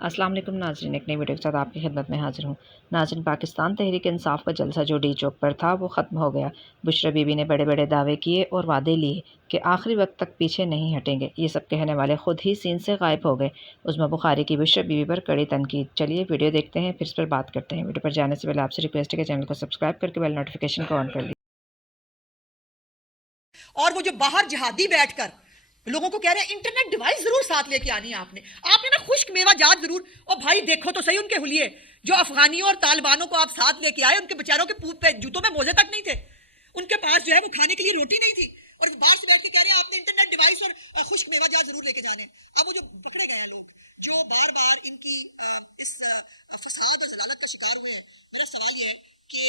अस्सलाम वालेकुम नाज़रीन, एक नई वीडियो के साथ आपकी खिदमत में हाज़िर हूँ। नाज़रीन, पाकिस्तान तहरीक इंसाफ का जलसा जो डी चौक पर था वो ख़त्म हो गया। बुशरा बीबी ने बड़े बड़े दावे किए और वादे लिए कि आखिरी वक्त तक पीछे नहीं हटेंगे। ये सब कहने वाले खुद ही सीन से गायब हो गए। उज़्मा बुखारी की बुशरा बीबी पर कड़ी तनकीद। चलिए वीडियो देखते हैं, फिर इस पर बात करते हैं। वीडियो पर जाने से पहले आपसे रिक्वेस्ट है कि चैनल को सब्सक्राइब करके बेल नोटिफिकेशन को ऑन कर लीजिए। और वो जो बाहर जिहादी बैठकर लोगों को कह रहे हैं इंटरनेट डिवाइस जरूर साथ लेके आनी है आपने आपने ना खुश्क मेवा जात जरूर। और भाई देखो तो सही उनके हुलिये जो अफगानियों और तालिबानों को आप साथ लेके आए, उनके बेचारों के पूत पे जूतों में मोजे तक नहीं थे, उनके पास जो है वो खाने के लिए रोटी नहीं थी, और बाहर से बैठ के कह रहे हैं आपने इंटरनेट डिवाइस और खुश्क मेवा जात जरूर लेके जाने। अब वो जो पकड़े गए हैं लोग जो बार बार इनकी इस फसाद और जलालत का शिकार हुए हैं, मेरा सवाल ये है कि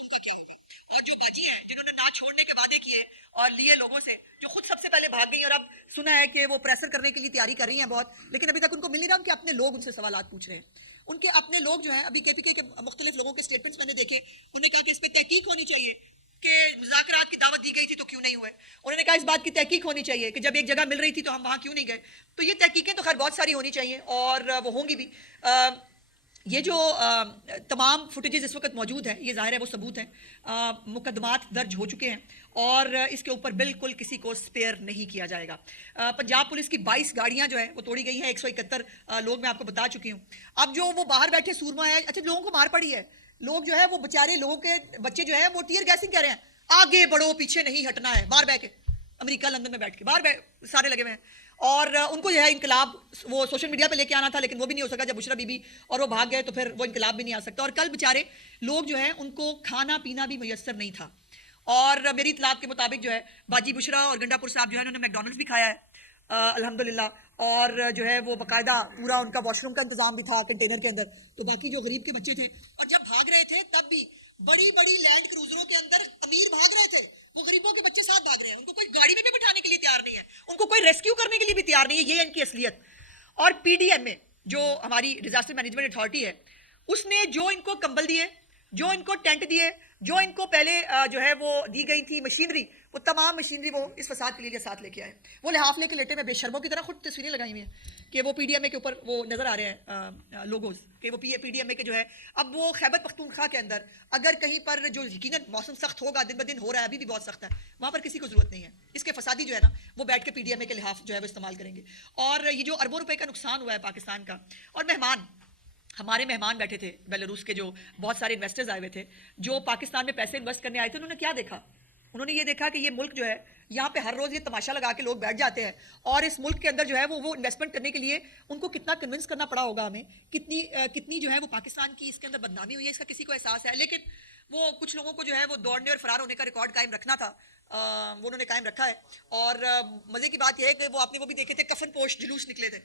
उनका क्या होगा। और जो बाजी हैं जिन्होंने ना छोड़ने के वादे किए और लिए लोगों से, जो खुद सबसे पहले भाग गई, और अब सुना है कि वो प्रेशर करने के लिए तैयारी कर रही हैं बहुत, लेकिन अभी तक उनको मिल नहीं रहा। उनके अपने लोग उनसे सवाल पूछ रहे हैं, उनके अपने लोग जो हैं। अभी केपीके के मुख्तलिफ लोगों के स्टेटमेंट्स मैंने देखे, उन्होंने कहा कि इस पर तहकीक होनी चाहिए कि मुज़ाकरात की दावत दी गई थी तो क्यों नहीं हुए। उन्होंने कहा इस बात की तहकीक होनी चाहिए कि जब एक जगह मिल रही थी तो हम वहाँ क्यों नहीं गए। तो ये तहकीकें तो खैर बहुत सारी होनी चाहिए और वो होंगी भी। ये जो तमाम फुटेजेस इस वक्त मौजूद हैं, ये ज़ाहिर है वो सबूत हैं। मुकदमात दर्ज हो चुके हैं और इसके ऊपर बिल्कुल किसी को स्पेयर नहीं किया जाएगा। पंजाब पुलिस की 22 गाड़ियां जो है वो तोड़ी गई हैं, 171 लोग मैं आपको बता चुकी हूँ। अब जो वो बाहर बैठे सूरमा है, अच्छा लोगों को मार पड़ी है, लोग जो है वो बेचारे लोगों के बच्चे जो है वो टीयर गैसिंग कह रहे हैं, आगे बढ़ो पीछे नहीं हटना है, बाहर बैठ के अमेरिका लंदन में बैठ के बाहर सारे लगे हुए हैं। और उनको जो है इनकलाब वो सोशल मीडिया पे लेके आना था, लेकिन वो भी नहीं हो सका जब बुशरा बीबी और वो भाग गए, तो फिर वो इनकलाब भी नहीं आ सकता। और कल बेचारे लोग जो है उनको खाना पीना भी मुयसर नहीं था। और मेरी इतलात के मुताबिक जो है बाजी बुशरा और गंडापुर साहब जो है उन्होंने मैकडोनल्ड्स भी खाया है अल्हम्दुलिल्लाह। और जो है वो बाकायदा पूरा उनका वॉशरूम का इंतजाम भी था कंटेनर के अंदर। तो बाकी जो गरीब के बच्चे थे, और जब भाग रहे थे तब भी बड़ी बड़ी लैंड क्रूजरों के अंदर अमीर भाग रहे थे, वो गरीबों के बच्चे साथ भाग रहे हैं, उनको कोई गाड़ी में भी बिठाने के लिए तैयार नहीं है, उनको कोई रेस्क्यू करने के लिए भी तैयार नहीं है। ये है इनकी असलियत। और पीडीएमए जो हमारी डिजास्टर मैनेजमेंट अथॉरिटी है, उसने जो इनको कंबल दिए, जो इनको टेंट दिए, जो इनको पहले जो है वो दी गई थी मशीनरी, वो तमाम मशीनरी वो इस फसाद के लिए साथ लेके आए। वो लिहाफ लेके लेटे में बेशर्मों की तरह खुद तस्वीरें लगाई हुई हैं कि वो पीडीएमए के ऊपर वो नजर आ रहे हैं लोगोज कि वो पीडीएमए के जो है। अब वो खैबर पख्तूनख्वा के अंदर अगर कहीं पर जो यकीनन मौसम सख्त होगा, दिन ब दिन हो रहा है, अभी भी बहुत सख्त है, वहां पर किसी को जरूरत नहीं है। इसके फसादी जो है ना वो बैठ के पीडीएमए के लिहाफ जो है वो इस्तेमाल करेंगे। और ये जो अरबों रुपए का नुकसान हुआ है पाकिस्तान का, और मेहमान हमारे मेहमान बैठे थे बेलारूस के, जो बहुत सारे इन्वेस्टर्स आए हुए थे जो पाकिस्तान में पैसे इन्वेस्ट करने आए थे, उन्होंने क्या देखा? उन्होंने ये देखा कि ये मुल्क जो है यहाँ पे हर रोज ये तमाशा लगा के लोग बैठ जाते हैं, और इस मुल्क के अंदर जो है वो इन्वेस्टमेंट करने के लिए उनको कितना कन्विंस करना पड़ा होगा हमें, कितनी जो है वो पाकिस्तान की इसके अंदर बदनामी हुई है, इसका किसी को एहसास है। लेकिन वो कुछ लोगों को जो है वो दौड़ने और फरार होने का रिकॉर्ड कायम रखना था, वो उन्होंने कायम रखा है। और मजे की बात यह है कि वो आपने वो भी देखे थे, कफन पोश जुलूस निकले थे,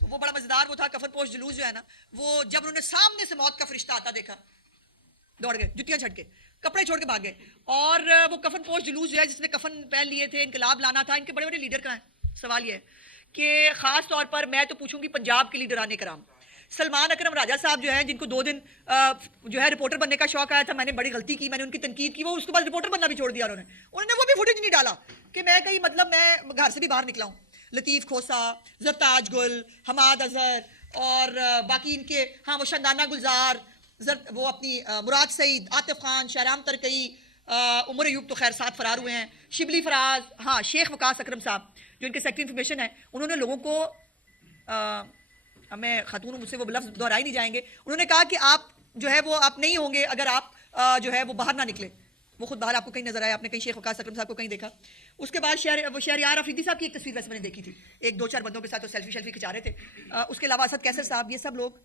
तो वो बड़ा मजेदार वो था। कफन पोश जुलूस जो है ना, वो जब उन्होंने सामने से मौत का फरिश्ता आता देखा, दौड़ गए जुतियां झटके, कपड़े छोड़ के भाग गए। और वो कफन पोश जुलूस जो है जिसने कफन पहन लिए थे, इनकलाब लाना था, इनके बड़े बड़े लीडर कहाँ हैं? सवाल ये है कि खास तौर पर मैं तो पूछूंगी पंजाब के लीडर आने कराम, सलमान अकरम राजा साहब जो हैं, जिनको 2 दिन जो है रिपोर्टर बनने का शौक आया था, मैंने बड़ी गलती की, मैंने उनकी तनकीद की, वो उसके बाद रिपोर्टर बनना भी छोड़ दिया उन्होंने वो भी फुटेज नहीं डाला कि मैं कहीं मतलब मैं घर से भी बाहर निकला हूँ। लतीफ़ खोसा, ज़रताज गुल, हमाद अजहर और बाकी इनके, हाँ वो शंदाना गुलजार, वो अपनी मुराद सईद, आतिफ खान, शहराम तरकई, उमर अयूब तो खैर साथ फरार हुए हैं, शिबली फराज, हाँ शेख वकास अकरम साहब जो इनके सेक्रेटरी इन्फॉर्मेशन है, उन्होंने लोगों को मैं खातून मुझसे वो लफ्ज़ दोहराई नहीं जाएंगे, उन्होंने कहा कि आप जो है वो आप नहीं होंगे अगर आप जो है वो बाहर ना निकले। वो खुद बाहर आपको कहीं नजर आया? आपने कहीं शेख वकास अकरम साहब को कहीं देखा? उसके बाद शहरयार अफरीदी साहब की एक तस्वीर वैसे मैंने देखी थी, एक 2-4 बंदों के साथ तो सेल्फी खिंचा रहे थे। उसके अलावा असद कैसर साहब, ये सब लोग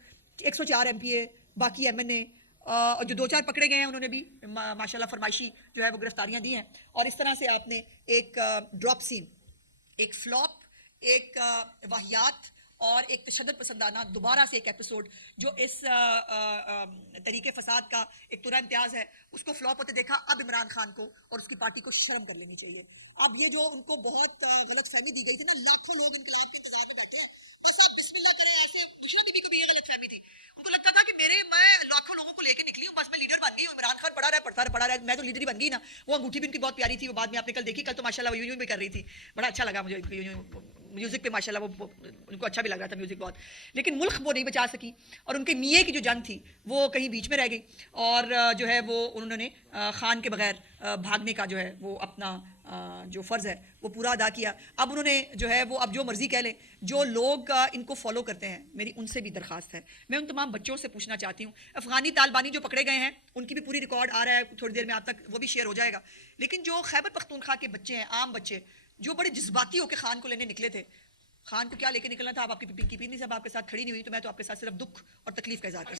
104 MPA, बाकी MNA, और जो 2-4 पकड़े गए हैं उन्होंने भी माशाल्लाह फरमाइशी जो है वो गिरफ्तारियां दी हैं। और इस तरह से आपने एक ड्रॉप सीन, एक फ्लॉप, एक वाहियात और एक तशद्दुद पसंदाना दोबारा से एक एपिसोड जो इस तरीके फसाद का एक तुरा इम्तियाज है, उसको फ्लॉप होते देखा। अब इमरान खान को और उसकी पार्टी को शर्म कर लेनी चाहिए। अब ये जो उनको बहुत गलत फहमी दी गई थी ना, लाखों लोग इनकलाब के इंतजार में बैठे हैं, बस आप बिस्मिल्लाह करें। ऐसे बुशरा बीबी को भी ये गलत फहमी थी, उनको लगता था कि मैं लाखों लोगों को लेके निकली हूँ, बस मैं लीडर बन गई हूँ, इमरान खान पढ़ा रहा है, मैं तो लीडर ही बन गई ना। वो अंगूठी भी उनकी बहुत प्यारी थी, वो बाद में आपने कल देखी, कल तो माशाल्लाह यूं यूं भी कर रही थी, बड़ा अच्छा लगा मुझे म्यूज़िक पे माशाल्लाह वो उनको अच्छा भी लग रहा था म्यूज़िक बहुत, लेकिन मुल्क वो नहीं बचा सकी और उनके मियाँ की जो जंग थी वो कहीं बीच में रह गई और जो है वो उन्होंने खान के बगैर भागने का जो है वो अपना जो फ़र्ज़ है वो पूरा अदा किया। अब उन्होंने जो है वो अब जो मर्ज़ी कह लें, जो लोग इनको फॉलो करते हैं, मेरी उनसे भी दरख्वास्त है, मैं उन तमाम बच्चों से पूछना चाहती हूँ, अफ़गानी तालिबानी जो पकड़े गए हैं उनकी भी पूरी रिकॉर्ड आ रहा है, थोड़ी देर में आप तक वो भी शेयर हो जाएगा। लेकिन जो खैबर पख्तूनख्वा के बच्चे हैं, आम बच्चे जो बड़े जज्बाती होकर खान को लेने निकले थे, खान को क्या लेके निकलना था, अब आपकी पिंकी पीनी साहब आपके साथ खड़ी नहीं हुई तो मैं तो आपके साथ सिर्फ दुख और तकलीफ का इज़हार कर